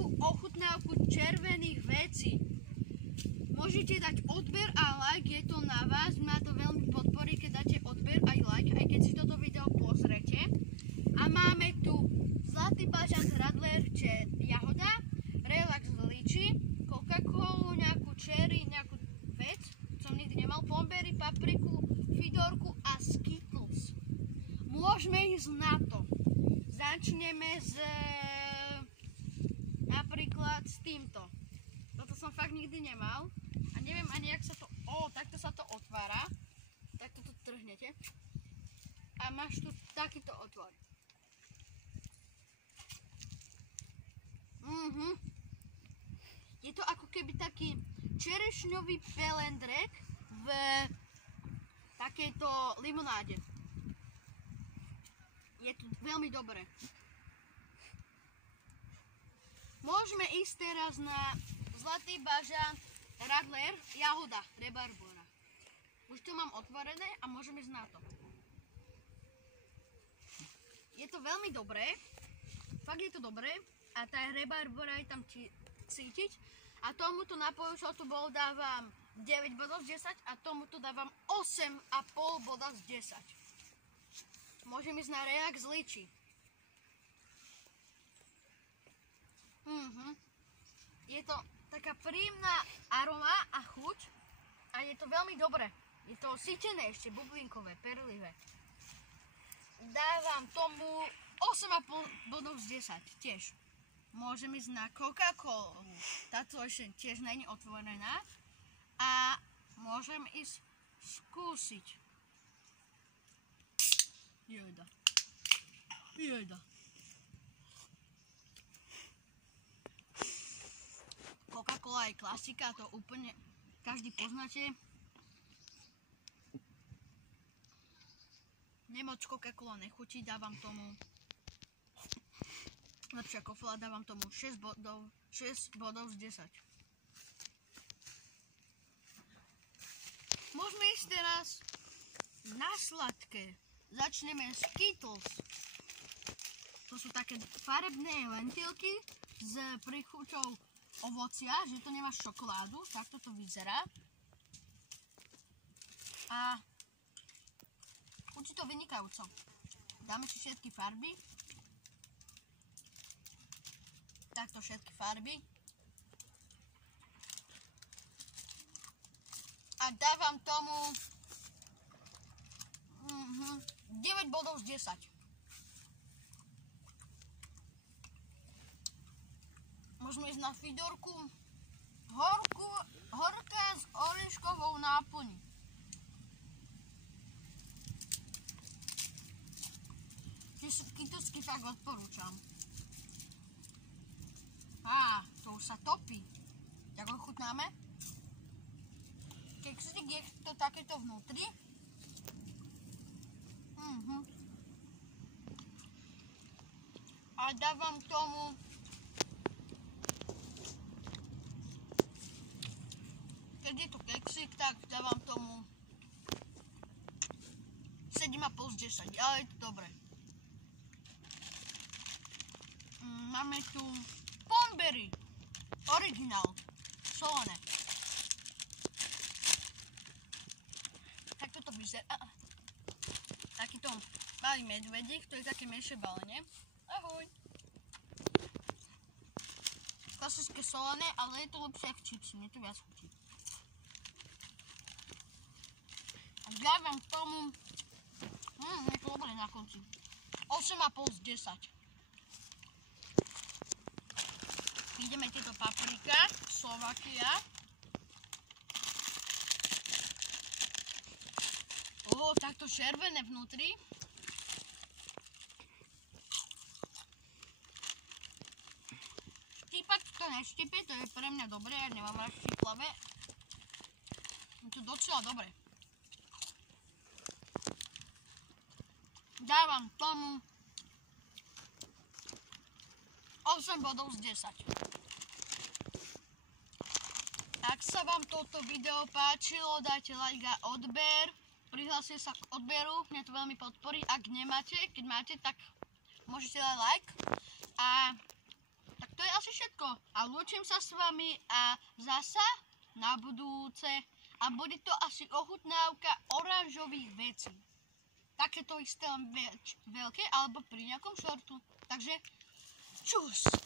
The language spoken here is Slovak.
takú ochutnávku červených vecí. Môžete dať odber a like, je to na vás, ma to veľmi podporí, keď dáte odber aj like, aj keď si toto video pozrete. A máme tu zlatý bažant Radler, jahoda, relax z lyčí, Coca-Colu, nejakú cherry, nejakú vec, som nikdy nemal, plombery, papriku, fidorku a Skittles. Môžeme ísť na to. Začneme s napríklad s týmto. Toto som fakt nikdy nemal. A neviem ani, jak sa to... takto sa to otvára. Takto to trhnete. A máš tu takýto otvor. Je to ako keby taký čerešňový pelendrek v takejto limonáde. Je to veľmi dobré. Môžeme ísť teraz na zlatý bažant Radler, jahoda, rebarbora. Už to mám otvorené a môžeme ísť na to. Je to veľmi dobré. Fakt je to dobré. A tá rebarbora je tam cítiť. A tomuto nápoju, čo tu bol, dávam 9 bodov z 10 a tomuto dávam 8,5 boda z 10. Môžem ísť na relax z lyčí. Je to taká príjemná aroma a chuť a je to veľmi dobré. Je to sytené ešte, bublinkové, perlivé. Dávam tomu 8,5 bodov z 10 tiež. Môžem ísť na Coca-Colu. Táto ešte tiež není otvorená. A môžem ísť skúsiť. Jejda. Coca-Cola je klasika, to úplne každý poznáte. Nemoc Coca-Cola nechutí, dávam tomu lepšia kofla, dávam tomu 6 bodov z 10. Môžeme ísť teraz na sladké. Začneme s Skittles. To sú také farebné lentilky s príchuťou ovocia, že to nemá čokoládu, takto to vyzerá. A chutí to vynikajúco. Dáme si všetky farby. Takto všetky farby. A dávam tomu 9 bodov z 10. Môžeme ísť na fidorku. Horká s orieškovou náplní. Kytusky fakt odporúčam. To už sa topí. Tak ho chutnáme. Keksík je to takéto vnútri. A dávam tomu keď je to keksík, tak dávam tomu 7,5 z 10, ale je to dobré. Máme tu plombery, originál, solné. Takto to vyzerá. Takýto malý medvedík, to je také menšie balenie. Ahoj. Klasické solné, ale je to lepšie ako čipsy, mne to viac chutí. A dávam tomu, je to dobré na konci, 8,5 z 10. Ideme tieto paprika, Slovakia. Takto červené vnútri. Štípať to neštípe, to je pre mňa dobré, ja nemám rád štíplavé. Je to docela dobré. Dávam tomu 8 bodov z 10. Ak sa vám toto video páčilo, dajte like a odber. Prihláste sa k odberu, mňa to veľmi podporí. Ak nemáte, keď máte, tak môžete dať like. A tak to je asi všetko. A lúčim sa s vami a zasa na budúce. A bude to asi ochutnávka oranžových vecí. Takéto isté len veľké alebo pri nejakom šortu. Takže čus!